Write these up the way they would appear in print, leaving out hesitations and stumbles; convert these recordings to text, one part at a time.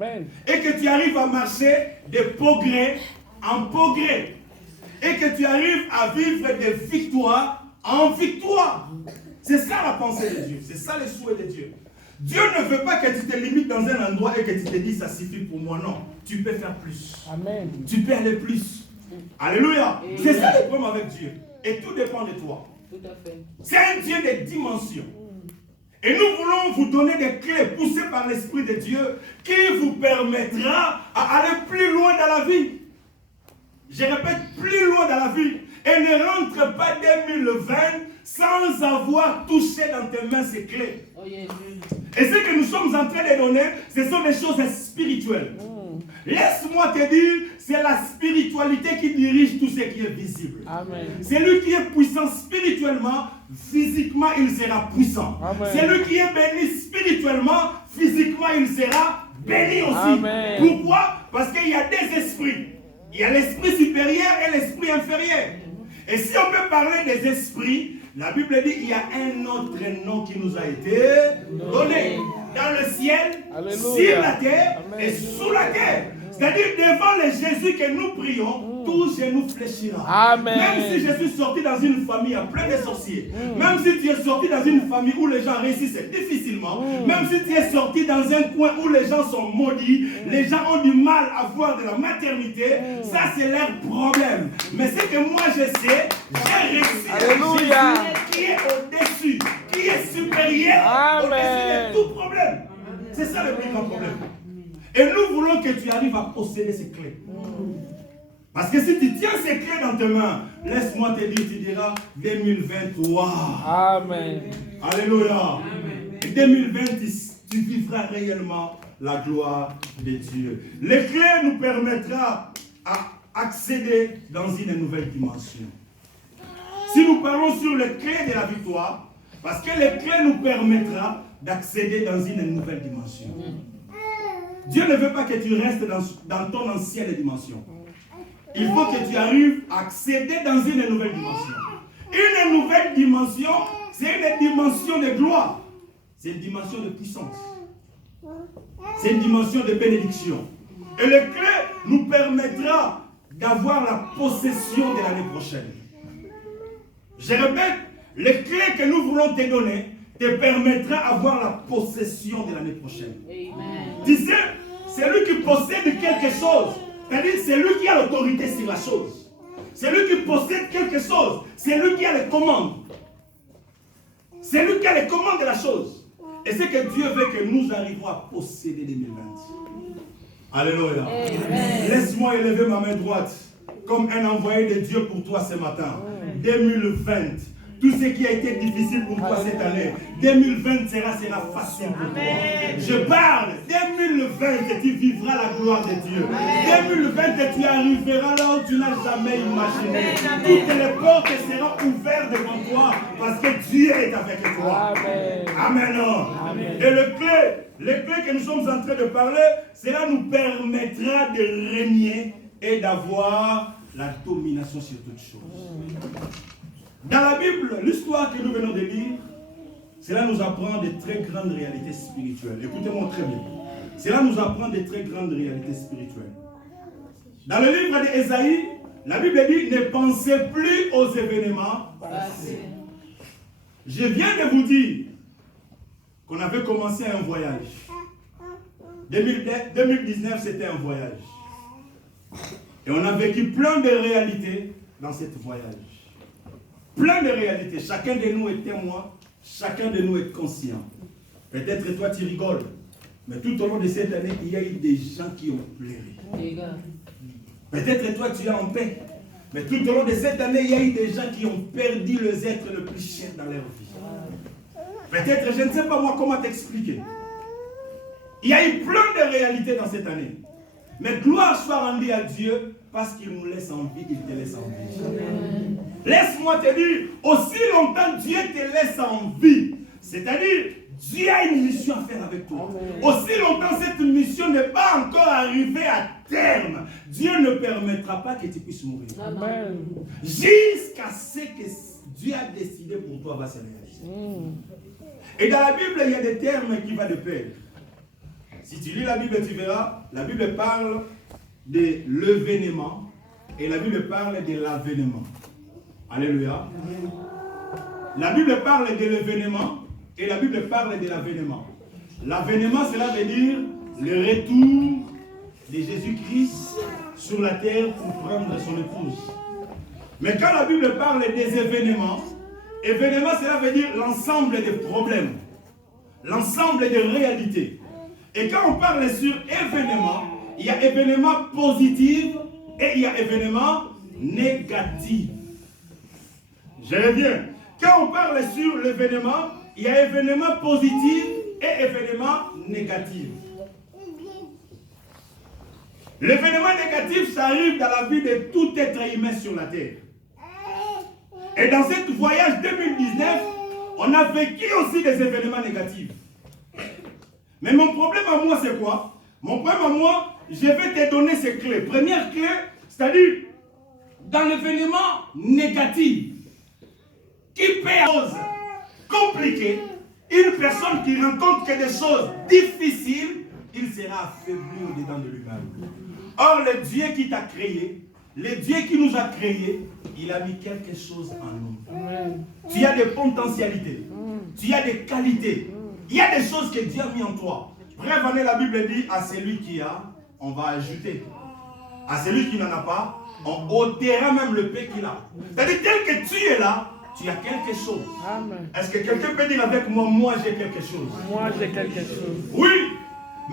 Amen. Et que tu arrives à marcher de progrès en progrès. Et que tu arrives à vivre de victoire en victoire. C'est ça la pensée de Dieu. C'est ça le souhait de Dieu. Dieu ne veut pas que tu te limites dans un endroit et que tu te dis ça suffit pour moi. Non. Tu peux faire plus. Amen. Tu peux aller plus. Alléluia. C'est ça le problème avec Dieu. Et tout dépend de toi. Tout à fait. C'est un Dieu de dimensions. Et nous voulons vous donner des clés poussées par l'Esprit de Dieu qui vous permettra à aller plus loin dans la vie. Je répète, plus loin dans la vie. Et ne rentre pas 2020 sans avoir touché dans tes mains ces clés. Oh, yeah. Et ce que nous sommes en train de donner, ce sont des choses spirituelles. Laisse-moi te dire, c'est la spiritualité qui dirige tout ce qui est visible. Amen. Celui qui est puissant spirituellement, physiquement, il sera puissant. Amen. Celui qui est béni spirituellement, physiquement, il sera béni aussi. Amen. Pourquoi? Parce qu'il y a des esprits. Il y a l'esprit supérieur et l'esprit inférieur. Et si on peut parler des esprits, la Bible dit qu'il y a un autre nom qui nous a été donné. Dans le ciel, Alléluia. sur la terre Amen. et sous la terre. C'est-à-dire devant le Jésus que nous prions, tout genou fléchira. Amen. Même si je suis sorti dans une famille à plein de sorciers, même si tu es sorti dans une famille où les gens réussissent difficilement, même si tu es sorti dans un coin où les gens sont maudits, les gens ont du mal à voir de la maternité, ça c'est leur problème. Mais ce que moi je sais, j'ai réussi avec Alléluia. Jésus qui est au-dessus, qui est supérieur Amen. au-dessus de tout problème. C'est ça le plus grand problème. Et nous voulons que tu arrives à posséder ces clés. Parce que si tu tiens ces clés dans tes mains, laisse-moi te dire, tu diras 2023. Amen. Alléluia. Et 2020, tu vivras réellement la gloire de Dieu. Les clés nous permettra à accéder dans une nouvelle dimension. Si nous parlons sur les clés de la victoire, parce que les clés nous permettra d'accéder dans une nouvelle dimension. Dieu ne veut pas que tu restes dans ton ancienne dimension. Il faut que tu arrives à accéder dans une nouvelle dimension. Une nouvelle dimension, c'est une dimension de gloire. C'est une dimension de puissance. C'est une dimension de bénédiction. Et les clés nous permettra d'avoir la possession de l'année prochaine. Je répète, les clés que nous voulons te donner te permettra d'avoir la possession de l'année prochaine. Amen. Tu sais, c'est lui qui possède quelque chose. C'est-à-dire, c'est lui qui a l'autorité sur la chose. C'est lui qui possède quelque chose. C'est lui qui a les commandes. C'est lui qui a les commandes de la chose. Et c'est que Dieu veut que nous arrivions à posséder 2020. Alléluia. Laisse-moi élever ma main droite comme un envoyé de Dieu pour toi ce matin. 2020. Tout ce qui a été difficile pour toi cette année, 2020 sera facile pour toi. Je parle, 2020, tu vivras la gloire de Dieu. 2020, tu arriveras là où tu n'as jamais imaginé. Toutes les portes seront ouvertes devant toi parce que Dieu est avec toi. Amen. Amen. Et les clés que nous sommes en train de parler, cela nous permettra de régner et d'avoir la domination sur toutes choses. Dans la Bible, l'histoire que nous venons de lire, cela nous apprend de très grandes réalités spirituelles. Écoutez-moi très bien. Cela nous apprend de très grandes réalités spirituelles. Dans le livre d'Ésaïe, la Bible dit « Ne pensez plus aux événements passés ». Je viens de vous dire qu'on avait commencé un voyage. 2019, c'était un voyage. Et on a vécu plein de réalités dans ce voyage. Plein de réalités. Chacun de nous est témoin. Chacun de nous est conscient. Peut-être toi tu rigoles. Mais tout au long de cette année, il y a eu des gens qui ont pleuré. Peut-être toi tu es en paix. Mais tout au long de cette année, il y a eu des gens qui ont perdu les êtres le plus chers dans leur vie. Peut-être, je ne sais pas moi comment t'expliquer. Il y a eu plein de réalités dans cette année. Mais gloire soit rendue à Dieu parce qu'il nous laisse en vie, il te laisse en vie. Laisse-moi te dire, aussi longtemps Dieu te laisse en vie, c'est-à-dire Dieu a une mission à faire avec toi. Aussi longtemps cette mission n'est pas encore arrivée à terme, Dieu ne permettra pas que tu puisses mourir. Amen. Jusqu'à ce que Dieu a décidé pour toi va se réaliser. Et dans la Bible, il y a des termes qui vont de pair. Si tu lis la Bible, tu verras, la Bible parle de l'événement et la Bible parle de l'avènement. Alléluia. La Bible parle de l'événement et la Bible parle de l'avènement. L'avènement, cela veut dire le retour de Jésus-Christ sur la terre pour prendre son épouse. Mais quand la Bible parle des événements, événement, cela veut dire l'ensemble des problèmes, l'ensemble des réalités. Et quand on parle sur événement, il y a événement positif et il y a événement négatif. Je reviens. Quand on parle sur l'événement, il y a événement positif et événement négatif. L'événement négatif, ça arrive dans la vie de tout être humain sur la terre. Et dans ce voyage 2019, on a vécu aussi des événements négatifs. Mais mon problème à moi, c'est quoi? Mon problème à moi, je vais te donner ces clés. Première clé, c'est-à-dire, dans l'événement négatif, qui peut être des choses compliquées, une personne qui rencontre que des choses difficiles, il sera affaibli au-dedans de lui-même. Or, le Dieu qui t'a créé, le Dieu qui nous a créés, il a mis quelque chose en nous. Amen. Tu as des potentialités, tu as des qualités, il y a des choses que Dieu a mis en toi. Bref, la Bible dit, à celui qui a, on va ajouter. À celui qui n'en a pas, on ôtera même le peu qu'il a. C'est-à-dire, tel que tu es là, tu as quelque chose. Est-ce que quelqu'un peut dire avec moi, moi j'ai quelque chose? Moi j'ai quelque chose. Oui.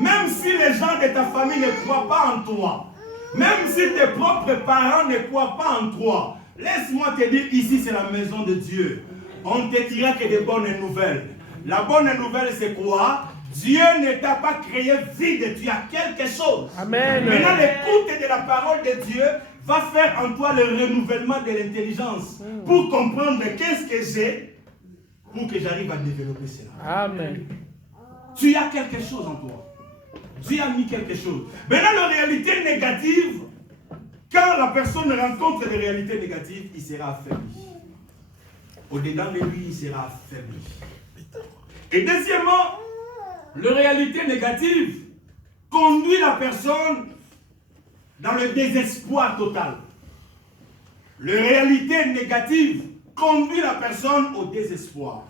Même si les gens de ta famille ne croient pas en toi, même si tes propres parents ne croient pas en toi, laisse-moi te dire, ici c'est la maison de Dieu. On te dira que des bonnes nouvelles. La bonne nouvelle c'est quoi? Dieu ne t'a pas créé vide, tu as quelque chose. Amen. Maintenant l'écoute de la parole de Dieu va faire en toi le renouvellement de l'intelligence pour comprendre qu'est-ce que j'ai pour que j'arrive à développer cela. Amen. Tu as quelque chose en toi. Dieu a mis quelque chose. Maintenant, la réalité négative, quand la personne rencontre des réalités négatives, il sera affaibli. Au-dedans de lui, il sera affaibli. Et deuxièmement, la réalité négative conduit la personne dans le désespoir total. La réalité négative conduit la personne au désespoir.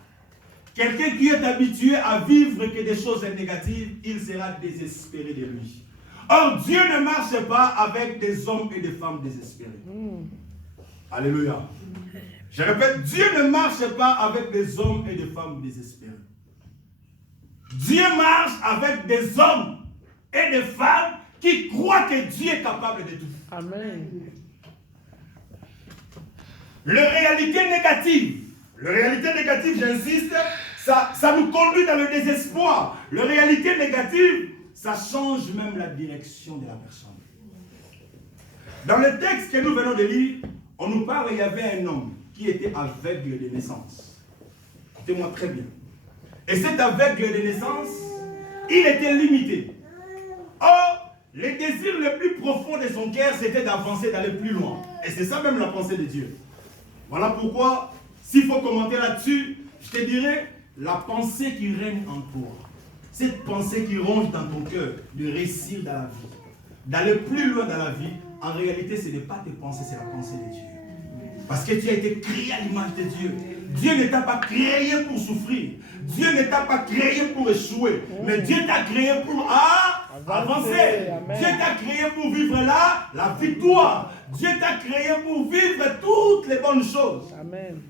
Quelqu'un qui est habitué à vivre que des choses négatives, il sera désespéré de lui. Or, Dieu ne marche pas avec des hommes et des femmes désespérés. Alléluia. Je répète, Dieu ne marche pas avec des hommes et des femmes désespérés. Dieu marche avec des hommes et des femmes qui croient que Dieu est capable de tout. Amen. La réalité négative, j'insiste, ça nous conduit dans le désespoir. La réalité négative, ça change même la direction de la personne. Dans le texte que nous venons de lire, on nous parle, il y avait un homme qui était aveugle de naissance. Écoutez-moi très bien. Et cet aveugle de naissance, il était limité. Or, le désir le plus profond de son cœur, c'était d'avancer, d'aller plus loin. Et c'est ça même la pensée de Dieu. Voilà pourquoi, s'il faut commenter là-dessus, je te dirais, la pensée qui règne en toi, cette pensée qui ronge dans ton cœur, de réussir dans la vie, d'aller plus loin dans la vie, en réalité, ce n'est pas tes pensées, c'est la pensée de Dieu. Parce que tu as été créé à l'image de Dieu. Dieu ne t'a pas créé pour souffrir. Dieu ne t'a pas créé pour échouer. Mais Dieu t'a créé pour avancer. Amen. Dieu t'a créé pour vivre là, la victoire. Dieu t'a créé pour vivre toutes les bonnes choses. Amen.